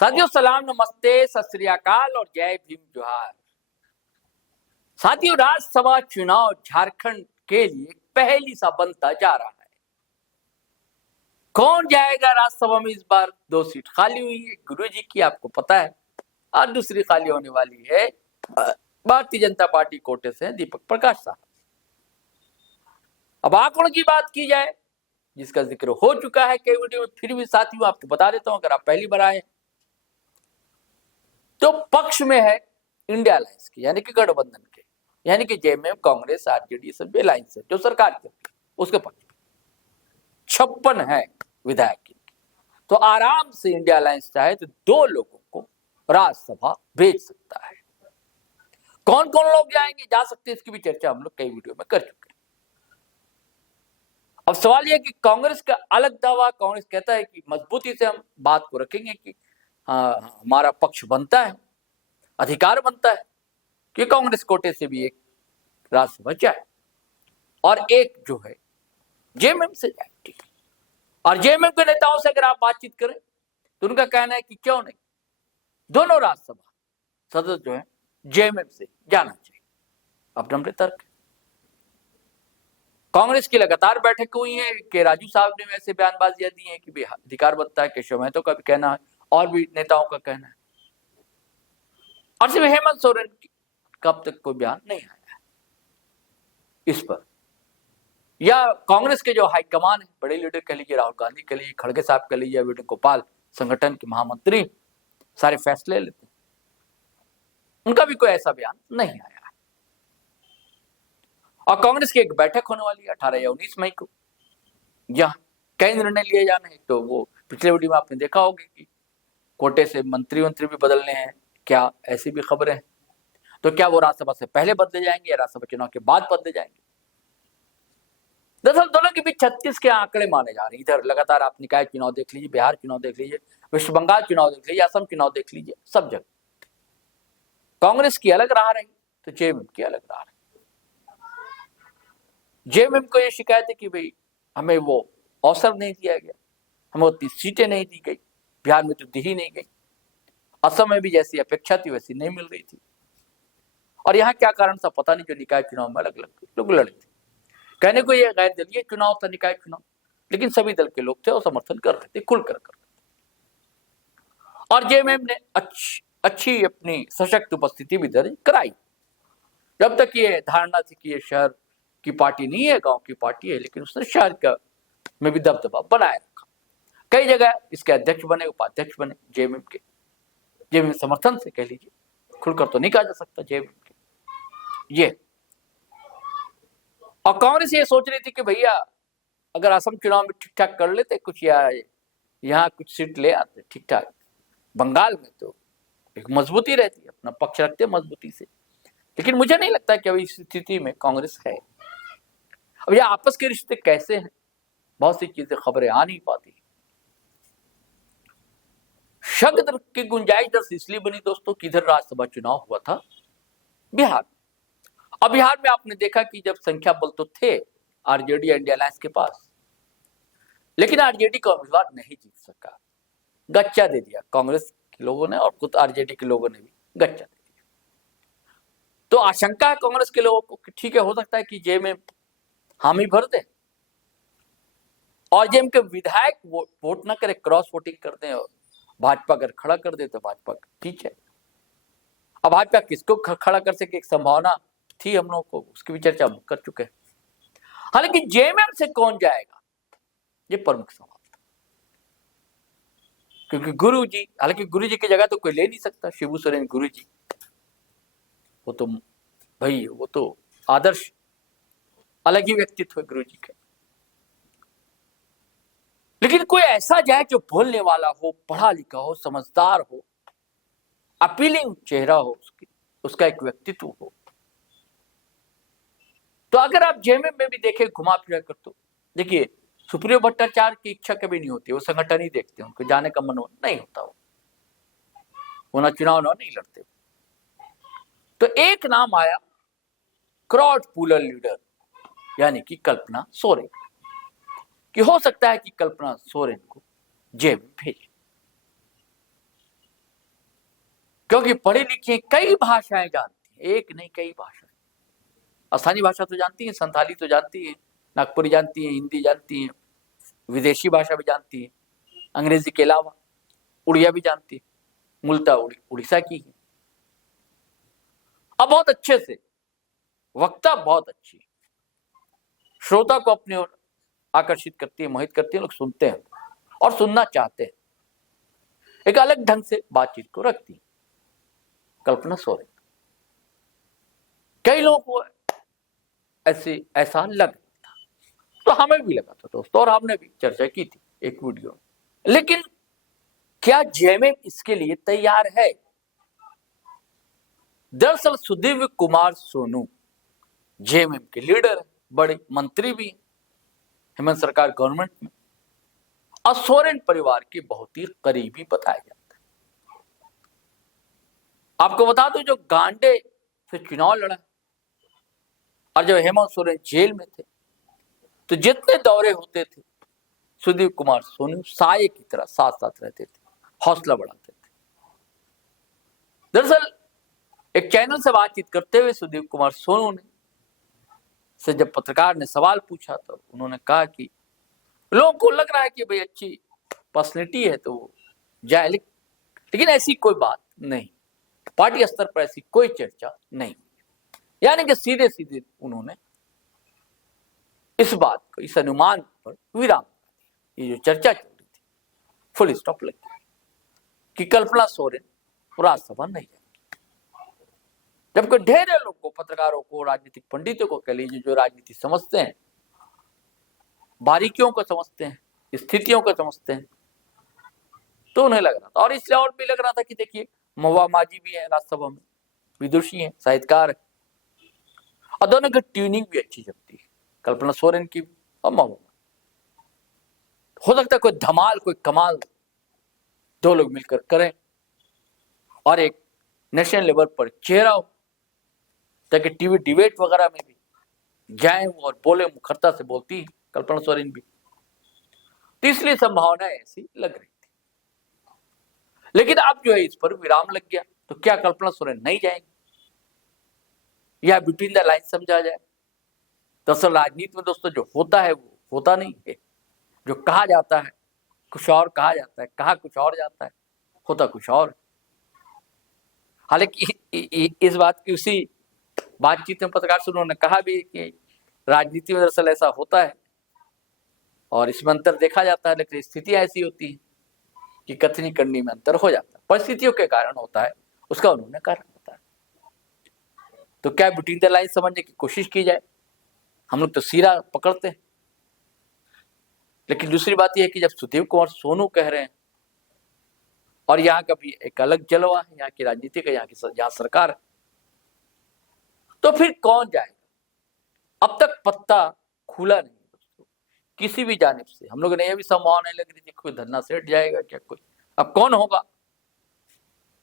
साथियों सलाम, नमस्ते, सत श्री अकाल और जय भीम जोहार। साथियों, राज्यसभा चुनाव झारखंड के लिए पहेली सा बनता जा रहा है। कौन जाएगा राज्यसभा में इस बार? 2 सीट खाली हुई है गुरुजी की, आपको पता है, और दूसरी खाली होने वाली है भारतीय जनता पार्टी कोटे से दीपक प्रकाश साहब। अब आंकड़ों की बात की जाए, जिसका जिक्र हो चुका है कई वीडियो में, फिर भी साथियों आपको बता देता हूं, अगर आप पहली बार आए तो पक्ष में है इंडिया अलायंस की, यानी कि गठबंधन के, यानी कि जेएमएम, कांग्रेस, आरजेडी, सब अलायंस है जो सरकार के उसके पक्ष 56 है विधायक की। तो आराम से इंडिया अलायंस चाहे तो 2 लोगों को राज्यसभा भेज सकता है। कौन कौन लोग जाएंगे, जा सकते हैं, इसकी भी चर्चा हम लोग कई वीडियो में कर चुके हैं। अब सवाल यह कि कांग्रेस का अलग दावा, कांग्रेस कहता है कि मजबूती से हम बात को रखेंगे कि हमारा पक्ष बनता है, अधिकार बनता है कि कांग्रेस कोटे से भी एक राज्यसभा जाए और एक जो है जेएमएम से जाए। ठीक है, और जेएमएम के नेताओं से अगर आप बातचीत करें तो उनका कहना है कि क्यों नहीं, दोनों राज्यसभा सदस्य जो है जेएमएम से जाना चाहिए। अपना अपने तर्क। कांग्रेस की लगातार बैठक हुई है कि राजू साहब ने वैसे बयानबाजियां दी है कि अधिकार बनता है, केशव महतो का भी कहना है और भी नेताओं का कहना है, और सिर्फ हेमंत सोरेन का अब तक कोई बयान नहीं आया है इस पर। या कांग्रेस के जो हाईकमान है, बड़े लीडर कह लीजिए, राहुल गांधी कह लीजिए, खड़गे साहब कह लीजिए, वेणुगोपाल संगठन के महामंत्री, सारे फैसले लेते हैं, उनका भी कोई ऐसा बयान नहीं आया है। और कांग्रेस की एक बैठक होने वाली है 18 या 19 मई को, जहां कई निर्णय लिए जाने हैं। तो वो पिछले वीडियो में आपने देखा होगा कि कोटे से मंत्री भी बदलने हैं, क्या ऐसी भी खबरें हैं। तो क्या वो राज्यसभा से पहले बदले जाएंगे या राज्यसभा चुनाव के बाद बदले जाएंगे? दरअसल दोनों के बीच 36 के आंकड़े माने जा रहे हैं। इधर लगातार आप निकाय चुनाव देख लीजिए, बिहार चुनाव देख लीजिए, वेस्ट बंगाल चुनाव देख लीजिए, असम चुनाव देख लीजिए, सब जगह कांग्रेस की अलग राह रही तो जेएमएम की अलग राह रही। जेएमएम को यह शिकायत है कि भाई हमें वो अवसर नहीं दिया गया, हमें उतनी सीटें नहीं दी गई, बिहार में तो दी ही नहीं गई, असम में भी जैसी अपेक्षा थी वैसी नहीं मिल रही थी, और यहाँ क्या कारण था पता नहीं, जो निकाय चुनाव में अलग अलग लोग लड़े थे। कहने को यह गैर दलीय चुनाव था, निकाय चुनाव, लेकिन सभी दल के लोग थे और समर्थन कर रहे थे, खुलकर कर रहे थे। और जेएमएम ने अच्छी अपनी सशक्त उपस्थिति भी दर्ज कराई। जब तक ये धारणा थी कि ये शहर की पार्टी नहीं है, गांव की पार्टी है, लेकिन उसने शहर का में भी दबदबा बनाए रखा। कई जगह इसके अध्यक्ष बने, उपाध्यक्ष बने जेएमएम के, जेएमएम समर्थन से कह लीजिए, खुलकर तो नहीं कहा जा सकता जेएमएम के ये। और कांग्रेस ये सोच रही थी कि भैया अगर असम चुनाव में ठीक ठाक कर लेते कुछ, या यहाँ कुछ सीट ले आते ठीक ठाक, बंगाल में तो एक मजबूती रहती है, अपना पक्ष रखते मजबूती से। लेकिन मुझे नहीं लगता कि अभी इस स्थिति में कांग्रेस है। अब यह आपस के रिश्ते कैसे हैं, बहुत सी चीजें खबरें आ नहीं पाती। शक की गुंजाइश दरअसल इसलिए बनी दोस्तों कि इधर राज्यसभा चुनाव हुआ था बिहार में। अब बिहार में आपने देखा कि जब संख्या बल तो थे आरजेडी इंडिया अलायंस के पास, लेकिन आरजेडी का उम्मीदवार नहीं जीत सका, गच्चा दे दिया कांग्रेस के लोगों ने, और खुद आरजेडी के लोगों ने भी गच्चा दे दिया। तो आशंका है कांग्रेस के लोगों को कि ठीक है, हो सकता है कि जेएमएम हामी भर दे और जेएमएम के विधायक वोट ना करे, क्रॉस वोटिंग कर दे, और भाजपा अगर खड़ा कर दे तो भाजपा ठीक है। अब भाजपा किसको खड़ा कर सके, एक संभावना थी हम लोग को, उसकी भी चर्चा हम कर चुके हैं। हालांकि जेएमएम से कौन जाएगा ये प्रमुख सवाल था, क्योंकि गुरुजी, हालांकि गुरुजी की जगह तो कोई ले नहीं सकता, शिबू सोरेन गुरुजी, वो तो भाई वो तो आदर्श अलग ही व्यक्तित्व है गुरुजी का। लेकिन कोई ऐसा जाए जो बोलने वाला हो, पढ़ा लिखा हो, समझदार हो, अपीलिंग चेहरा हो, उसका एक व्यक्तित्व हो। तो अगर आप जेएमएम में भी देखें घुमा फिरा कर, तो देखिए सुप्रियो भट्टाचार्य की इच्छा कभी नहीं होती, वो संगठन ही देखते हैं, उनको जाने का मन नहीं होता, वो ना चुनाव ना नहीं लड़ते। तो एक नाम आया क्राउड पुलर लीडर, यानी कि कल्पना सोरेन, कि हो सकता है कि कल्पना सोरेन को जेएमएम भेजे। क्योंकि पढ़ी लिखी कई भाषाएं जानती हैं, एक नहीं कई भाषाएं। स्थानीय भाषा तो जानती हैं, संथाली तो जानती हैं, नागपुरी जानती हैं, हिंदी जानती हैं, विदेशी भाषा भी जानती है, अंग्रेजी के अलावा उड़िया भी जानती है, मूलतः उड़ीसा की है। अब बहुत अच्छे से वक्ता बहुत अच्छी, श्रोता को अपनी ओर आकर्षित करती है, मोहित करती है, लोग सुनते हैं और सुनना चाहते हैं। एक अलग ढंग से बातचीत को रखती है कल्पना सोरेन। कई लोगों को ऐसा लग रहा था, तो हमें भी लगा था दोस्तों, और हमने भी चर्चा की थी एक वीडियो में। लेकिन क्या जेएमएम इसके लिए तैयार है? दरअसल सुदीव्य कुमार सोनू जेएमएम के लीडर है, बड़े मंत्री भी हेमंत सरकार गवर्नमेंट में, और सोरेन परिवार के बहुत ही करीबी बताया जाता है। आपको बता दूं, जो गांडे से चुनाव लड़ा और जब हेमंत सोरेन जेल में थे, तो जितने दौरे होते थे सुदीव कुमार सोनू साये की तरह साथ साथ रहते थे, हौसला बढ़ाते थे। दरअसल एक चैनल से बातचीत करते हुए सुदीव कुमार सोनू ने से जब पत्रकार ने सवाल पूछा तो उन्होंने कहा कि लोगों को लग रहा है कि भाई अच्छी पर्सनैलिटी है तो वो जाए, लेकिन ऐसी कोई बात नहीं, पार्टी स्तर पर ऐसी कोई चर्चा नहीं। यानी कि सीधे सीधे उन्होंने इस बात को, इस अनुमान पर विराम, ये जो चर्चा चल रही थी फुल स्टॉप लग गया कि कल्पना सोरेन राज्यसभा नहीं जाएगी। जबकि ढेर लोग को, पत्रकारों को, राजनीतिक पंडितों को कह लीजिए, जो राजनीति समझते हैं, बारीकियों को समझते हैं, स्थितियों को समझते हैं, तो उन्हें लग रहा था, और इसलिए और भी लग रहा था कि देखिए महुआ मांझी भी है राज्यसभा में, विदुषी है, साहित्यकार है, और दोनों की ट्यूनिंग भी अच्छी जमती है, कल्पना सोरेन की और महुआ। हो सकता है कोई धमाल, कोई कमाल दो लोग मिलकर करें और एक नेशनल लेवल पर चेहरा हो, ताकि टीवी डिबेट वगैरह में भी जाए और बोले, मुखरता से बोलती कल्पना सोरेन भी, तो इसलिए संभावनाएं ऐसी लग रही थी। लेकिन अब जो है इस पर विराम लग गया, तो क्या कल्पना सोरेन नहीं जाएंगे या बिटवीन द लाइन समझा जाए? दरअसल राजनीति में दोस्तों जो होता है वो होता नहीं है, जो कहा जाता है कुछ और कहा जाता है, कहा कुछ और जाता है, होता कुछ और। हालांकि इस बात की उसी बातचीत में पत्रकार से उन्होंने कहा भी कि राजनीति में दरअसल ऐसा होता है और इसमें अंतर देखा जाता है, लेकिन स्थितियां ऐसी होती है कि कथनी करनी में अंतर हो जाता है, परिस्थितियों के कारण होता है, उसका उन्होंने कारण बताया। तो क्या बिटवीन द लाइन समझने की कोशिश की जाए? हम लोग तो सीधा पकड़ते हैं, लेकिन दूसरी बात यह है कि जब सुदीव कुमार सोनू कह रहे हैं और यहाँ का भी एक अलग जलवा है, यहाँ की राजनीति का, यहाँ सरकार है, तो फिर कौन जाएगा? अब तक पत्ता खुला नहीं दोस्तों किसी भी जानिब से। हम लोग ने यह भी संभावना लग रही थी कोई धरना सेठ जाएगा क्या, कोई, अब कौन होगा,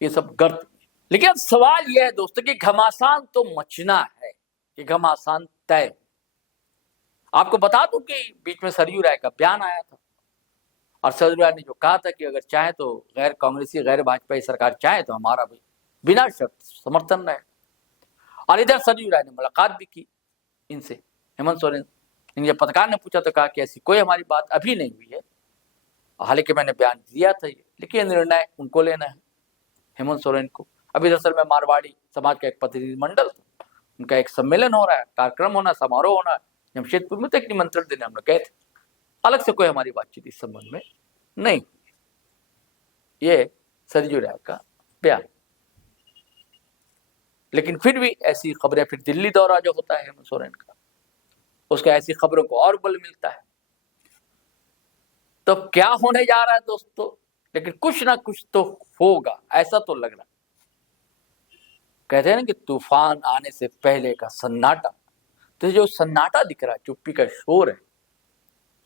ये सब गर्त। लेकिन अब सवाल यह है दोस्तों कि घमासान तो मचना है, कि घमासान तय। आपको बता दूं कि बीच में सरयू राय का बयान आया था और सरयू राय ने जो कहा था कि अगर चाहे तो गैर कांग्रेसी, गैर भाजपाई सरकार चाहे तो हमारा भी बिना शर्त समर्थन रहे। और इधर सरयू राय ने मुलाकात भी की इनसे, हेमंत सोरेन। जब पत्रकार ने पूछा तो कहा कि ऐसी कोई हमारी बात अभी नहीं हुई है, हालांकि मैंने बयान दिया था ये, लेकिन निर्णय उनको लेना है, हेमंत सोरेन को। अभी दरअसल में मारवाड़ी समाज का एक प्रतिनिधिमंडल, उनका एक सम्मेलन हो रहा है, कार्यक्रम होना, समारोह होना है जमशेदपुर में, तो एक निमंत्रण देने हम लोग गए थे। अलग से कोई हमारी बातचीत इस संबंध में नहीं। ये सरयू राय का बयान। लेकिन फिर भी ऐसी खबरें, फिर दिल्ली दौरा जो होता है हेमंत सोरेन का, उसका ऐसी खबरों को और बल मिलता है। तो क्या होने जा रहा है दोस्तों? लेकिन कुछ ना कुछ तो होगा, ऐसा तो लग रहा है। कहते हैं ना कि तूफान आने से पहले का सन्नाटा, तो जो सन्नाटा दिख रहा है, चुप्पी का शोर है,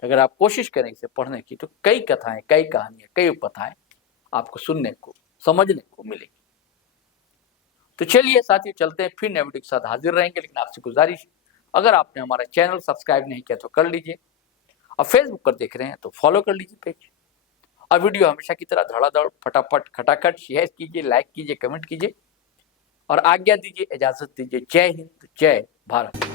अगर आप कोशिश करें इसे पढ़ने की तो कई कथाएं, कई कहानियां, कई उपकथाएं आपको सुनने को, समझने को मिलेगी। तो चलिए साथियों, चलते हैं, फिर नए वीडियो के साथ हाजिर रहेंगे। लेकिन आपसे गुजारिश, अगर आपने हमारा चैनल सब्सक्राइब नहीं किया तो कर लीजिए, और फेसबुक पर देख रहे हैं तो फॉलो कर लीजिए पेज, और वीडियो हमेशा की तरह धड़ाधड़ फटाफट खटाखट शेयर कीजिए, लाइक कीजिए, कमेंट कीजिए और आज्ञा दीजिए, इजाजत दीजिए। जय हिंद, जय भारत।